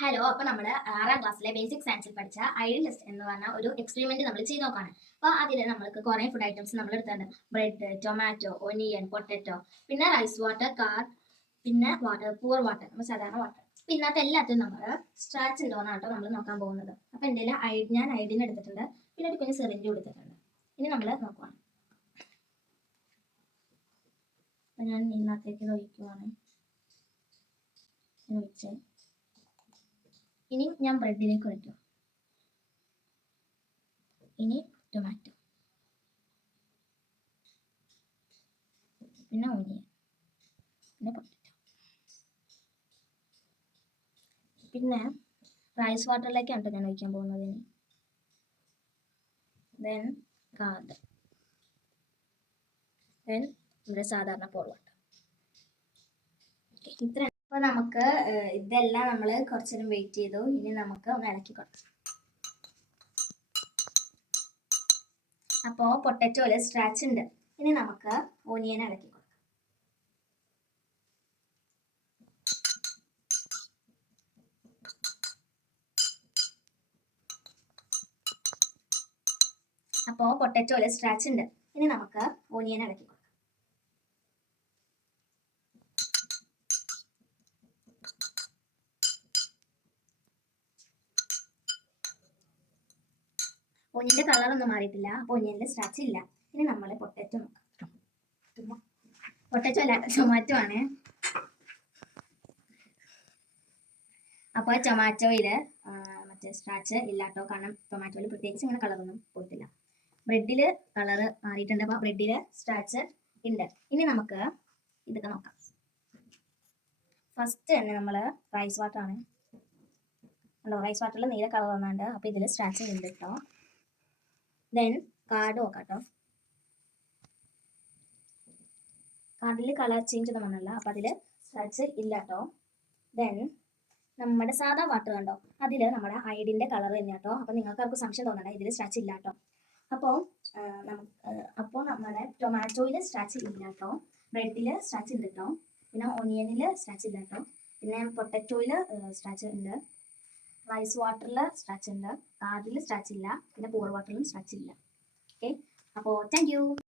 Hello, അപ്പോൾ നമ്മൾ 6ാം ക്ലാസ്സിലെ ബേസിക് സയൻസിൽ പഠിച്ച ഐഡിയൽ ടെസ്റ്റ് എന്ന് പറഞ്ഞ ഒരു എക്സ്പെരിമെന്റ് നമ്മൾ ചെയ്ത് നോക്കാണ്. അപ്പോൾ അതിൽ നമ്മൾക്ക് കുറേ ഫുഡ് ഐറ്റംസ് നമ്മൾ എടുത്തിട്ടുണ്ട്. ബ്രെഡ്, ടൊമാറ്റോ, ഒനിയൻ, പൊട്ടറ്റോ, പിന്നെ റൈസ് വാട്ടർ, കാർ, പിന്നെ പൂർ വാട്ടർ, നമ്മൾ സാധാരണ വാട്ടർ. അപ്പോൾ ഇന്നത്തെ എല്ലാത്തിനും നമ്മൾ സ്ട്രാച്ച് ഉണ്ടോയെന്നാണ് കേട്ടോ നമ്മൾ നോക്കാൻ പോകുന്നത്. അപ്പോൾ എൻ്റെ ഞാൻ ഐഡിയൻ എടുത്തിട്ടുണ്ട്, പിന്നെ ഒരു കുഞ്ഞ് സിറിഞ്ചും എടുത്തിട്ടുണ്ട്. ഇനി നമ്മൾ നോക്കുവാണ്. അപ്പോൾ ഞാൻ ഇന്നത്തേക്ക് ഒഴിക്കുവാണ്. ഒഴിച്ച് ഇനി ഞാൻ ബ്രെഡിലേക്ക് ഒഴിക്കും. ഇനി ടൊമാറ്റോ, പിന്നെ ഓനിയൻ, പിന്നെ പൊട്ടറ്റോ, പിന്നെ റൈസ് വാട്ടറിലേക്കാണ് ഞാൻ ഒഴിക്കാൻ പോകുന്നത്. ദെൻ കാർഡ്, ദെൻ ഇവിടെ സാധാരണ പോർ വാട്ടർ. ഇത്ര. അപ്പോൾ നമുക്ക് ഇതെല്ലാം നമ്മൾ കുറച്ച് നേരം വെയിറ്റ് ചെയ്തു. ഇനി നമുക്ക് ഒന്ന് ഇളക്കി കൊടുക്കാം. അപ്പോൾ പൊട്ടറ്റോയിൽ സ്ട്രാച്ച് ഉണ്ട്. ഇനി നമുക്ക് ഓനിയൻ ഇളക്കി കൊടുക്കാം. അപ്പോൾ പൊട്ടറ്റോയിൽ സ്ട്രാച്ച് ഉണ്ട്. ഇനി നമുക്ക് ഓനിയൻ ഇളക്കി കൊടുക്കാം. ഓനിയൻ്റെ കളറൊന്നും മാറിയിട്ടില്ല. അപ്പോൾ ഓനിയനിൽ സ്ട്രാച്ച് ഇല്ല. ഇനി നമ്മൾ പൊട്ടറ്റോ നോക്കാം. പൊട്ടറ്റോ അല്ല, ടൊമാറ്റോ ആണ്. അപ്പോൾ ടൊമാറ്റോയിൽ മറ്റേ സ്ട്രാച്ച് ഇല്ലാട്ടോ, കാരണം ടൊമാറ്റോയിൽ പ്രത്യേകിച്ച് ഇങ്ങനെ കളറൊന്നും കൊടുത്തില്ല. ബ്രെഡിൽ കളറ് മാറിയിട്ടുണ്ട്. അപ്പോൾ ബ്രെഡിൽ സ്ട്രാച്ച് ഉണ്ട്. ഇനി നമുക്ക് ഇതൊക്കെ നോക്കാം. ഫസ്റ്റ് തന്നെ നമ്മൾ റൈസ് വാട്ടറാണ്. റൈസ് വാട്ടറിൽ നീല കളർ വന്നുണ്ട്. അപ്പോൾ ഇതിൽ സ്ട്രാച്ച് ഉണ്ട് കേട്ടോ. ദെൻ കാർഡ് നോക്കാം കേട്ടോ. കാർഡിൽ കളർ ചേഞ്ച് ഒന്നും വന്നല്ല, അപ്പോൾ അതിൽ സ്ട്രാച്ച് ഇല്ല കേട്ടോ. ദെൻ നമ്മുടെ സാധാ വാട്ടർ കണ്ടോ, അതിൽ നമ്മുടെ ഐഡിൻ്റെ കളർ തന്നെ കേട്ടോ. അപ്പോൾ നിങ്ങൾക്ക് അവർക്ക് സംശയം തോന്നണ്ട, ഇതിൽ സ്ട്രാച്ച് ഇല്ല കേട്ടോ. അപ്പോൾ നമ്മുടെ ടൊമാറ്റോയിൽ സ്ട്രാച്ച് ഇല്ല കേട്ടോ. ബ്രെഡിൽ സ്ട്രാച്ച് ഉണ്ട് കേട്ടോ. പിന്നെ ഒനിയനിൽ സ്ട്രാച്ച് ഇല്ല കേട്ടോ. പിന്നെ പൊട്ടറ്റോയിൽ സ്ട്രാച്ച് ഉണ്ട്. റൈസ് വാട്ടറിൽ സ്ട്രാച്ച് ഉണ്ട്. കാർഡിൽ സ്ട്രാച്ച് ഇല്ല. പിന്നെ പൂർ വാട്ടറിലും സ്ട്രാച്ച് ഇല്ല. ഓക്കെ, അപ്പോൾ താങ്ക് യു.